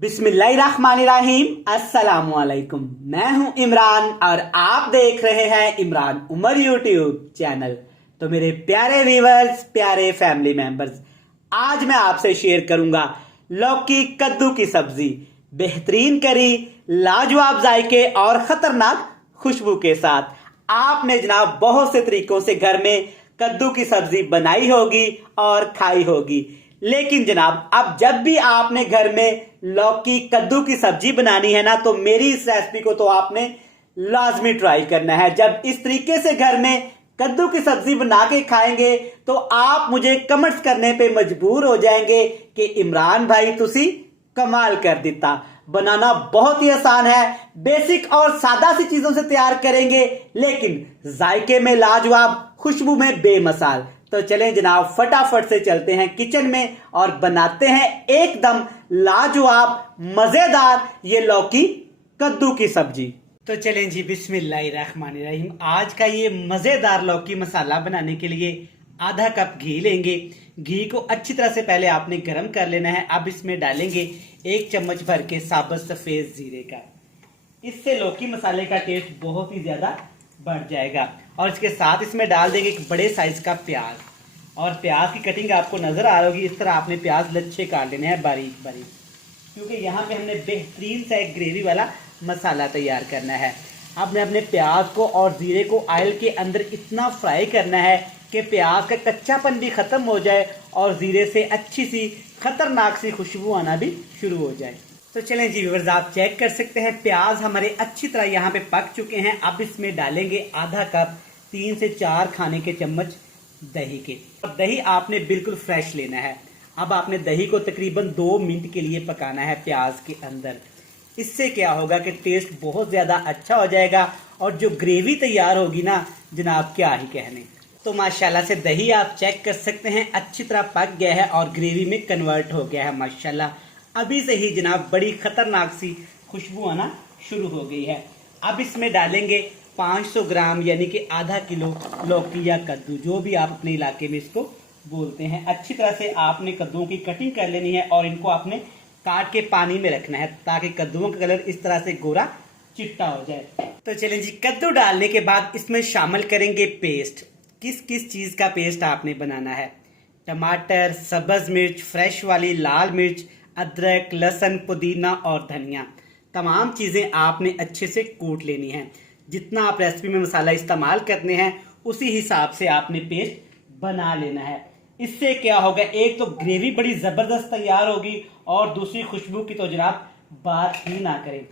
बिस्मिल्लाहिर्रहमानिर्रहीम। अस्सलामुअलैकुम। मैं हूं इमरान और आप देख रहे हैं इमरान उमर यूट्यूब चैनल। तो मेरे प्यारे व्यूअर्स, प्यारे फैमिली मेंबर्स, आज मैं आपसे शेयर करूंगा लौकी कद्दू की सब्जी। बेहतरीन करी, लाजवाब जायके और खतरनाक खुशबू के साथ। आपने जनाब बहुत से तरीकों से घर में कद्दू की सब्जी बनाई होगी और खाई होगी, लेकिन जनाब अब जब भी आपने घर में लौकी कद्दू की सब्जी बनानी है ना, तो मेरी इस रेसिपी को तो आपने लाजमी ट्राई करना है। जब इस तरीके से घर में कद्दू की सब्जी बना के खाएंगे तो आप मुझे कमेंट्स करने पे मजबूर हो जाएंगे कि इमरान भाई तुसी कमाल कर दिता। बनाना बहुत ही आसान है, बेसिक और सादा सी चीजों से तैयार करेंगे, लेकिन जायके में लाजवाब, खुशबू में बेमिसाल। तो चलें जनाब, फटाफट से चलते हैं किचन में और बनाते हैं एकदम लाजवाब मजेदार ये लौकी कद्दू की सब्जी। तो चलें जी, बिस्मिल्लाहिर्रहमानिर्रहीम। आज का ये मजेदार लौकी मसाला बनाने के लिए आधा कप घी लेंगे। घी को अच्छी तरह से पहले आपने गर्म कर लेना है। अब इसमें डालेंगे 1 चम्मच भर के साबुत सफेद जीरे का। इससे लौकी मसाले का टेस्ट बहुत ही ज्यादा बढ़ जाएगा। और इसके साथ इसमें डाल देंगे एक बड़े साइज का प्याज। और प्याज की कटिंग आपको नजर आ रही होगी, इस तरह आपने प्याज लच्छे काट लेने हैं बारीक बारीक, क्योंकि यहाँ पे हमने बेहतरीन सा एक ग्रेवी वाला मसाला तैयार करना है। अब मैं अपने प्याज को और जीरे को ऑयल के अंदर इतना फ्राई करना है कि प्याज का कच्चापन भी खत्म हो जाए और जीरे से अच्छी सी खतरनाक सी खुशबू आना भी शुरू हो जाए। तो चलें जी व्यूअर्स, आप चेक कर सकते हैं प्याज हमारे अच्छी तरह यहाँ पे पक चुके हैं। अब इसमें डालेंगे आधा कप 3 से 4 खाने के चम्मच दही के। और दही आपने बिल्कुल फ्रेश लेना है। अब आपने दही को तकरीबन 2 मिनट के लिए पकाना है प्याज के अंदर। इससे क्या होगा कि टेस्ट बहुत ज्यादा अच्छा हो जाएगा और जो ग्रेवी तैयार होगी ना जनाब, क्या ही कहने। तो माशाल्लाह से दही आप चेक कर सकते हैं अच्छी तरह पक गया है और ग्रेवी में कन्वर्ट हो गया है माशाल्लाह। अभी से ही जनाब बड़ी खतरनाक सी खुशबू आना शुरू हो गई है। अब इसमें डालेंगे 500 ग्राम यानी कि आधा किलो लौकी या कद्दू, जो भी आप अपने इलाके में इसको बोलते हैं। अच्छी तरह से आपने कद्दूओं की कटिंग कर लेनी है और इनको आपने काट के पानी में रखना है ताकि कद्दूओं का कलर इस तरह से गोरा चिट्टा हो जाए। तो चलें जी, कद्दू डालने के बाद इसमें शामिल करेंगे पेस्ट। किस किस चीज का पेस्ट आपने बनाना है? टमाटर, सब्ज मिर्च, फ्रेश वाली लाल मिर्च, अदरक, लहसुन, पुदीना और धनिया। तमाम चीजें आपने अच्छे से कूट लेनी है। जितना आप रेसिपी में मसाला इस्तेमाल करते हैं उसी हिसाब से आपने पेस्ट बना लेना है। इससे क्या होगा, एक तो ग्रेवी बड़ी जबरदस्त तैयार होगी और दूसरी खुशबू की तो जनाब बात ही ना करें।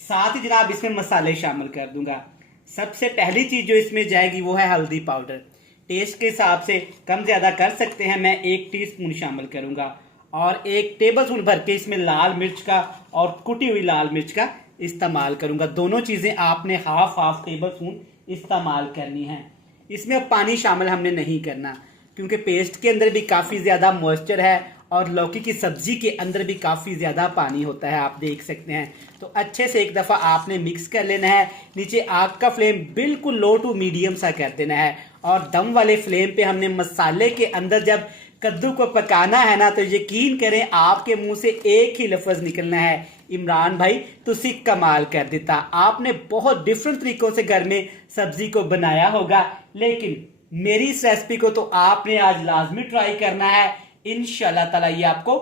साथ ही जनाब इसमें मसाले शामिल कर दूंगा। सबसे पहली चीज जो इसमें जाएगी वो है हल्दी पाउडर। टेस्ट के हिसाब से कम ज्यादा कर सकते हैं, मैं 1 टीस्पून शामिल करूंगा। और 1 टेबलस्पून भर के इसमें लाल मिर्च का और कुटी हुई लाल मिर्च का इस्तेमाल करूंगा। दोनों चीजें आपने हाफ टेबल स्पून इस्तेमाल करनी है। इसमें अब पानी शामिल हमने नहीं करना, क्योंकि पेस्ट के अंदर भी काफी ज्यादा मॉइस्चर है और लौकी की सब्जी के अंदर भी काफी ज्यादा पानी होता है, आप देख सकते हैं। तो अच्छे से एक दफा आपने मिक्स कर लेना है। नीचे आग का फ्लेम बिल्कुल लो टू मीडियम सा कर देना है और दम वाले फ्लेम पे हमने मसाले के अंदर जब कद्दू को पकाना है ना, तो यकीन करें आपके मुंह से एक ही लफ्ज निकलना है, इमरान भाई तुसी कमाल कर देता। आपने बहुत डिफरेंट तरीकों से घर में सब्जी को बनाया होगा, लेकिन मेरी इस रेसिपी को तो आपने आज लाजमी ट्राई करना है। इंशाल्लाह ताला ये आपको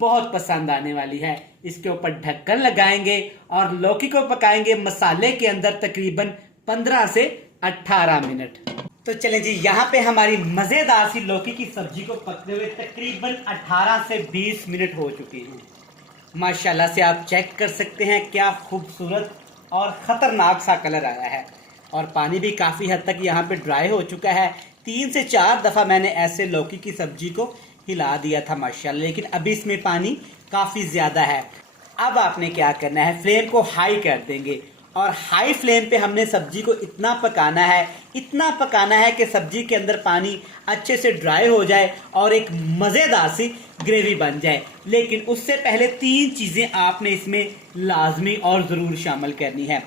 बहुत पसंद आने वाली है। इसके ऊपर ढक्कन लगाएंगे और लौकी को पकाएंगे मसाले के अंदर तकरीबन 15 से 18 मिनट। तो चलें जी, यहाँ पे हमारी मजेदार सी लौकी की सब्जी को पकते हुए तकरीबन 18 से 20 मिनट हो चुके हैं। माशाल्लाह से आप चेक कर सकते हैं क्या खूबसूरत और खतरनाक सा कलर आया है और पानी भी काफी हद तक यहाँ पे ड्राई हो चुका है। 3 से 4 दफा मैंने ऐसे लौकी की सब्जी को हिला दिया था माशाल्लाह, लेकिन अभी इसमें पानी काफी ज्यादा है। अब आपने क्या करना है, फ्लेम को हाई कर देंगे और हाई फ्लेम पे हमने सब्जी को इतना पकाना है कि सब्जी के अंदर पानी अच्छे से ड्राई हो जाए और एक मजेदार सी ग्रेवी बन जाए। लेकिन उससे पहले 3 चीजें आपने इसमें लाजमी और जरूर शामिल करनी है।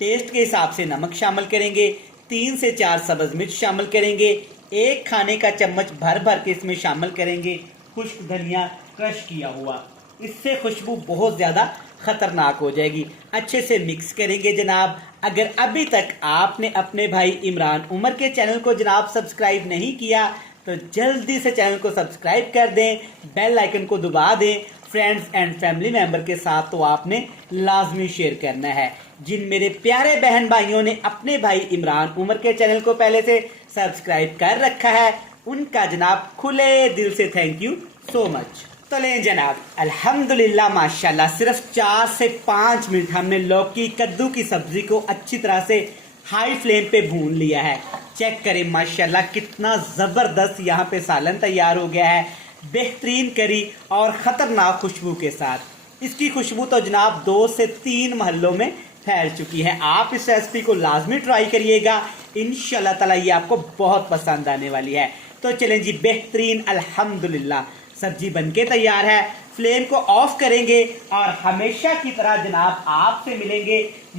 टेस्ट के हिसाब से नमक शामिल करेंगे, 3 से 4 सब्ज मिर्च शामिल करेंगे, 1 खाने का चम्मच भर भर के इसमें शामिल करेंगे खुश्क धनिया क्रश किया हुआ। इससे खुशबू बहुत ज़्यादा ख़तरनाक हो जाएगी। अच्छे से मिक्स करेंगे जनाब। अगर अभी तक आपने अपने भाई इमरान उमर के चैनल को जनाब सब्सक्राइब नहीं किया तो जल्दी से चैनल को सब्सक्राइब कर दें, बेल आइकन को दबा दें। फ्रेंड्स एंड फैमिली मेंबर के साथ तो आपने लाजमी शेयर करना है। जिन मेरे प्यारे बहन भाइयों ने अपने भाई इमरान उमर के चैनल को पहले से सब्सक्राइब कर रखा है, उनका जनाब खुले दिल से थैंक यू सो मच। तो लें जनाब, अल्हम्दुलिल्लाह माशाल्लाह सिर्फ 4 से 5 मिनट हमने लौकी कद्दू की सब्जी को अच्छी तरह से हाई फ्लेम पे भून लिया है। चेक करें माशाल्लाह कितना ज़बरदस्त यहाँ पे सालन तैयार हो गया है, बेहतरीन करी और ख़तरनाक खुशबू के साथ। इसकी खुशबू तो जनाब 2 से 3 महल्लों में फैल चुकी है। आप इस रेसिपी को लाजमी ट्राई करिएगा, इंशाल्लाह ताला ये आपको बहुत पसंद आने वाली है। तो चलें जी, बेहतरीन अल्हम्दुलिल्लाह सब्जी बनके तैयार है। फ्लेम को ऑफ करेंगे और हमेशा की तरह जनाब आपसे मिलेंगे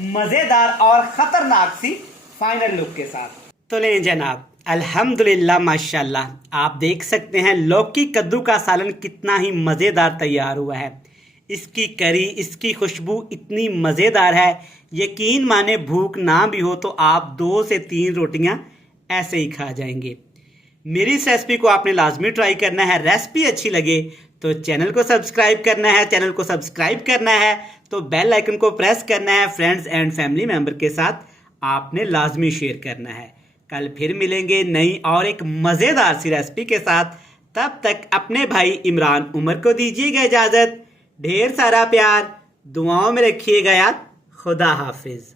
मज़ेदार और ख़तरनाक सी फाइनल लुक के साथ। तो लें जनाब, अल्हम्दुलिल्लाह माशाल्लाह आप देख सकते हैं लौकी कद्दू का सालन कितना ही मज़ेदार तैयार हुआ है। इसकी करी, इसकी खुशबू इतनी मज़ेदार है, यकीन माने भूख ना भी हो तो आप 2 से 3 रोटियां ऐसे ही खा जाएंगे। मेरी इस रेसिपी को आपने लाजमी ट्राई करना है। रेसिपी अच्छी लगे तो चैनल को सब्सक्राइब करना है, चैनल को सब्सक्राइब करना है तो बेल आइकन को प्रेस करना है। फ्रेंड्स एंड फैमिली मेंबर के साथ आपने लाजमी शेयर करना है। कल फिर मिलेंगे नई और एक मज़ेदार सी रेसिपी के साथ। तब तक अपने भाई इमरान उमर को दीजिएगा इजाज़त। ढेर सारा प्यार, दुआओं में रखिएगा याद। खुदा हाफिज।